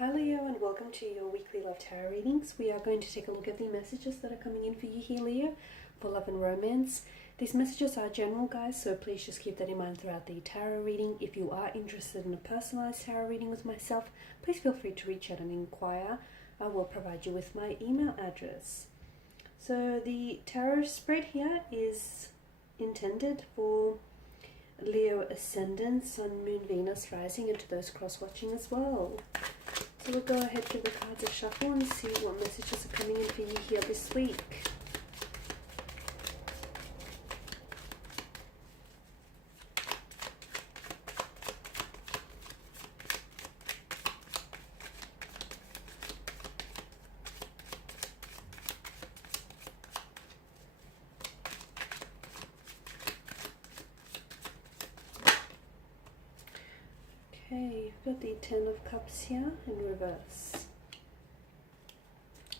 Hi Leo, and welcome to your weekly love tarot readings. We are going to take a look at the messages that are coming in for you here, Leo, for love and romance. These messages are general, guys, so please just keep that in mind throughout the tarot reading. If you are interested in a personalized tarot reading with myself, please feel free to reach out and inquire. I will provide you with my email address. So the tarot spread here is intended for Leo ascendant, Sun, Moon, Venus, rising, and to those cross-watching as well. So we'll go ahead, give the cards a shuffle and see what messages are coming in for you here this week. Okay, you've got the Ten of Cups here in reverse.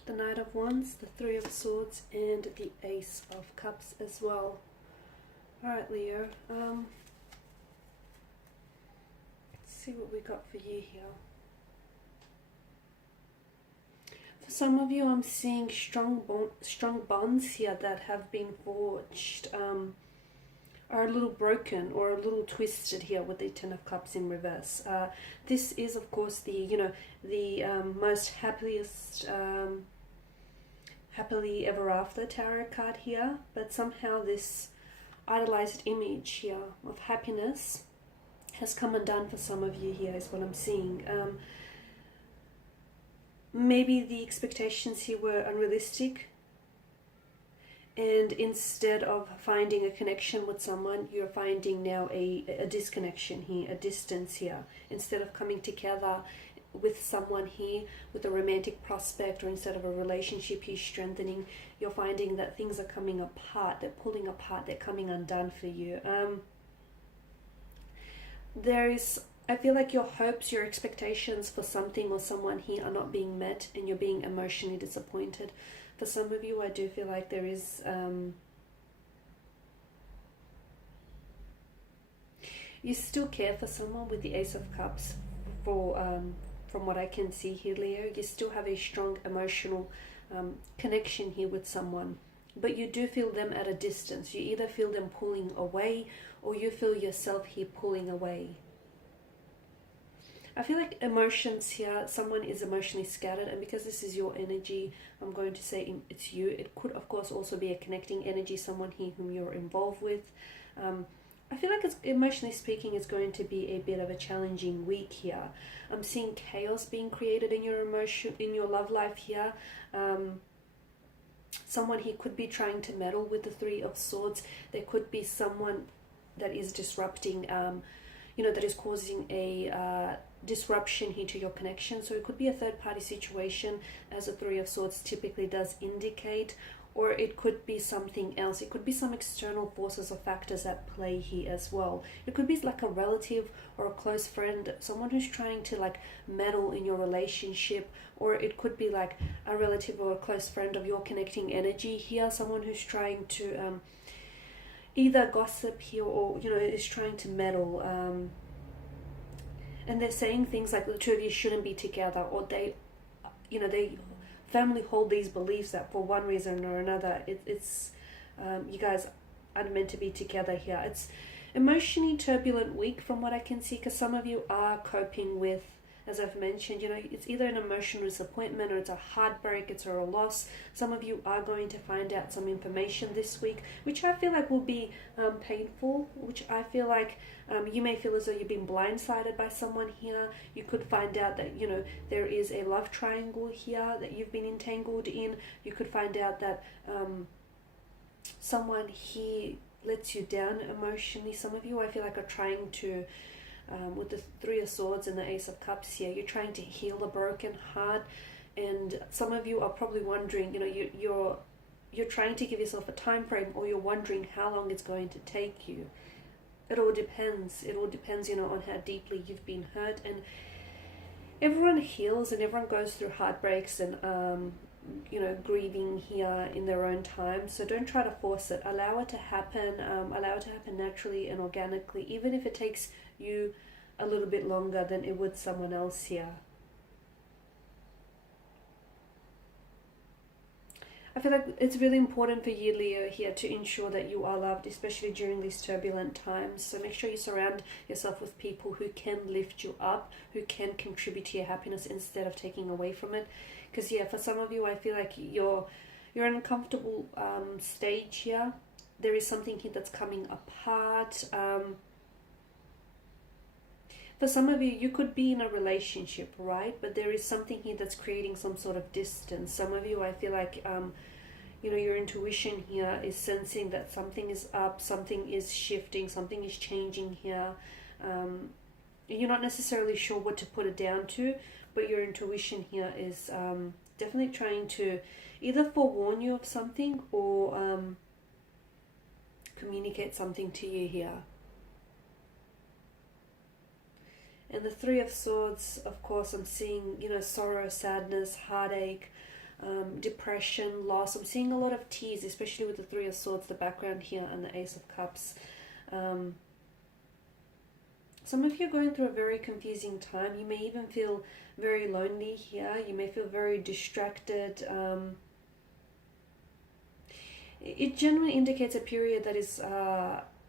The Knight of Wands, the Three of Swords, and the Ace of Cups as well. Alright, Leo, let's see what we got for you here. For some of you, I'm seeing strong bonds here that have been forged, are a little broken or a little twisted here with the Ten of Cups in reverse. This is, of course, the most happiest, happily ever after tarot card here, but somehow this idolized image here of happiness has come undone for some of you here, is what I'm seeing. Maybe the expectations here were unrealistic, and instead of finding a connection with someone, you're finding now a disconnection here, a distance here. Instead of coming together with someone here, with a romantic prospect, or instead of a relationship here strengthening, you're finding that things are coming apart, they're pulling apart, they're coming undone for you. I feel like your hopes, your expectations for something or someone here are not being met, and you're being emotionally disappointed. For some of you, I do feel like there is you still care for someone with the Ace of Cups. From what I can see here, Leo, you still have a strong emotional connection here with someone, but you do feel them at a distance. You either feel them pulling away, or you feel yourself here pulling away. I feel like emotions here, someone is emotionally scattered, and because this is your energy, I'm going to say it's you. It could, of course, also be a connecting energy, someone here whom you're involved with. I feel like, it's, emotionally speaking, it's going to be a bit of a challenging week here. I'm seeing chaos being created in your love life here. Someone here could be trying to meddle with the Three of Swords. There could be someone that is disrupting, that is causing a disruption here to your connection. So it could be a third-party situation, as a Three of Swords typically does indicate, or it could be something else. It could be some external forces or factors at play here as well. It could be like a relative or a close friend, someone who's trying to like meddle in your relationship, or it could be like a relative or a close friend of your connecting energy here, someone who's trying to either gossip here, or is trying to meddle, and they're saying things like the two of you shouldn't be together, or they firmly hold these beliefs that for one reason or another, it's you guys aren't meant to be together here. It's emotionally turbulent week from what I can see, because some of you are coping with, as I've mentioned, it's either an emotional disappointment, or it's a heartbreak, it's a loss. Some of you are going to find out some information this week, which I feel like will be painful, which I feel like you may feel as though you've been blindsided by someone here. You could find out that, there is a love triangle here that you've been entangled in. You could find out that someone here lets you down emotionally. Some of you, I feel like, are trying to with the Three of Swords and the Ace of Cups here, you're trying to heal a broken heart, and some of you are probably wondering, you're trying to give yourself a time frame, or you're wondering how long it's going to take you. It all depends. It all depends, on how deeply you've been hurt, and everyone heals and everyone goes through heartbreaks and grieving here in their own time. So don't try to force it. Allow it to happen. Allow it to happen naturally and organically, even if it takes you a little bit longer than it would someone else here. I feel like it's really important for you, Leo, here to ensure that you are loved, especially during these turbulent times. So make sure you surround yourself with people who can lift you up, who can contribute to your happiness instead of taking away from it. Because yeah, for some of you, I feel like you're in an uncomfortable stage here. There is something here that's coming apart. For some of you, you could be in a relationship, right? But there is something here that's creating some sort of distance. Some of you, I feel like, you know, your intuition here is sensing that something is up, something is shifting, something is changing here. You're not necessarily sure what to put it down to, but your intuition here is definitely trying to either forewarn you of something or communicate something to you here. And the Three of Swords, of course, I'm seeing, you know, sorrow, sadness, heartache, depression, loss. I'm seeing a lot of tears, especially with the Three of Swords, the background here, and the Ace of Cups. Some of you are going through a very confusing time. You may even feel very lonely here. You may feel very distracted. It generally indicates a period that is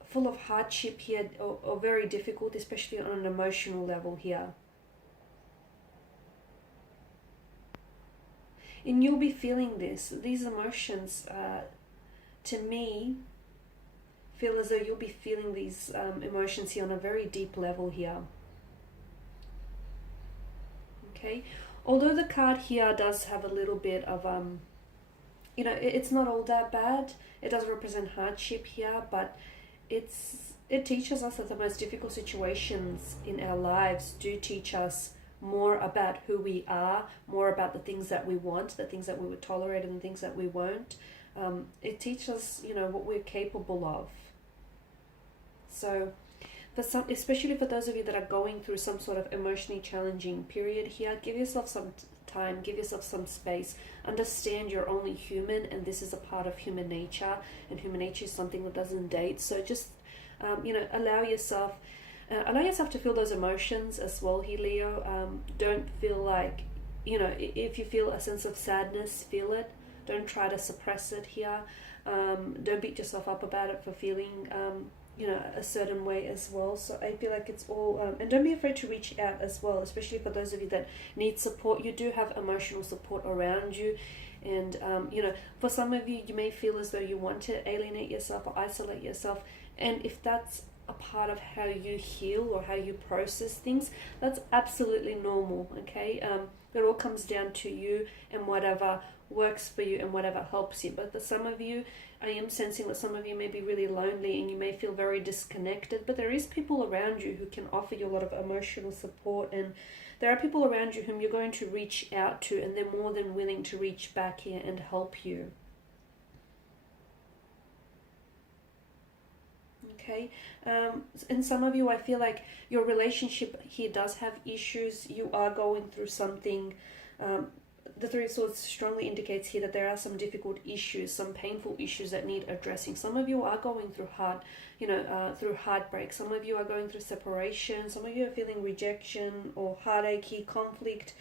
full of hardship here, or very difficult, especially on an emotional level here. And you'll be feeling these emotions, to me, feel as though you'll be feeling these emotions here on a very deep level here. Okay, although the card here does have a little bit of, you know, it's not all that bad. It does represent hardship here, but it teaches us that the most difficult situations in our lives do teach us more about who we are, more about the things that we want, the things that we would tolerate and the things that we won't. It teaches us, you know, what we're capable of. So for some, especially for those of you that are going through some sort of emotionally challenging period here, give yourself some time, give yourself some space. Understand you're only human, and this is a part of human nature, and human nature is something that doesn't date. So just you know, allow yourself to feel those emotions as well here, Leo. Don't feel like, you know, if you feel a sense of sadness, feel it. Don't try to suppress it here. Don't beat yourself up about it for feeling you know, a certain way as well. So I feel like it's all, and don't be afraid to reach out as well, especially for those of you that need support. You do have emotional support around you, and you know, for some of you, you may feel as though you want to alienate yourself or isolate yourself, and if that's a part of how you heal or how you process things, that's absolutely normal. Okay, it all comes down to you and whatever works for you and whatever helps you. But for some of you, I am sensing that some of you may be really lonely and you may feel very disconnected, but there is people around you who can offer you a lot of emotional support, and there are people around you whom you're going to reach out to, and they're more than willing to reach back here and help you. Okay, and some of you, I feel like your relationship here does have issues. You are going through something. The Three of Swords strongly indicates here that there are some difficult issues, some painful issues that need addressing. Some of you are going through through heartbreak. Some of you are going through separation. Some of you are feeling rejection or heartache, conflict.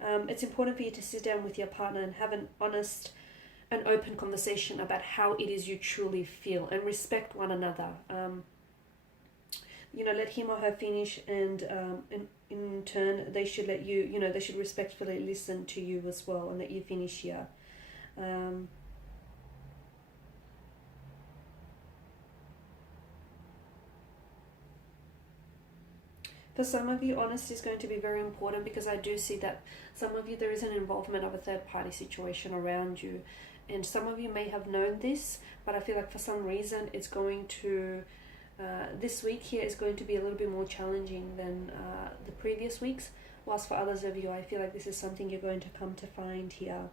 It's important for you to sit down with your partner and have an honest and open conversation about how it is you truly feel, and respect one another. You know, let him or her finish, and in turn, they should let you, you know, they should respectfully listen to you as well and let you finish here. For some of you, honesty is going to be very important, because I do see that some of you, there is an involvement of a third-party situation around you. And some of you may have known this, but I feel like for some reason it's going to, this week here is going to be a little bit more challenging than the previous weeks. Whilst for others of you, I feel like this is something you're going to come to find here.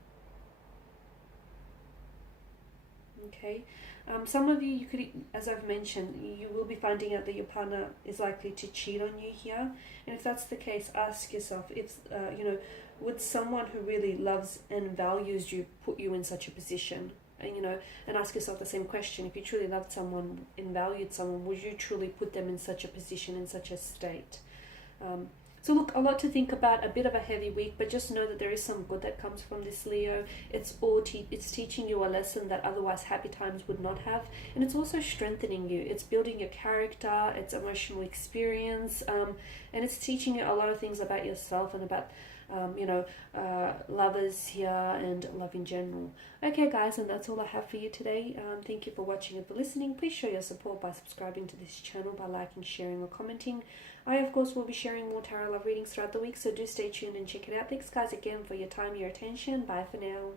Okay. Some of you, you could, as I've mentioned, you will be finding out that your partner is likely to cheat on you here. And if that's the case, ask yourself, if, you know, would someone who really loves and values you put you in such a position? And, you know, and ask yourself the same question. If you truly loved someone and valued someone, would you truly put them in such a position, in such a state? So look, a lot to think about, a bit of a heavy week, but just know that there is some good that comes from this, Leo. It's teaching you a lesson that otherwise happy times would not have, and it's also strengthening you. It's building your character, it's emotional experience, and it's teaching you a lot of things about yourself and about lovers here and love in general. Okay guys, and that's all I have for you today. Thank you for watching and for listening. Please show your support by subscribing to this channel, by liking, sharing or commenting. I of course will be sharing more tarot love readings throughout the week, so do stay tuned and check it out. Thanks guys again for your time, your attention. Bye for now.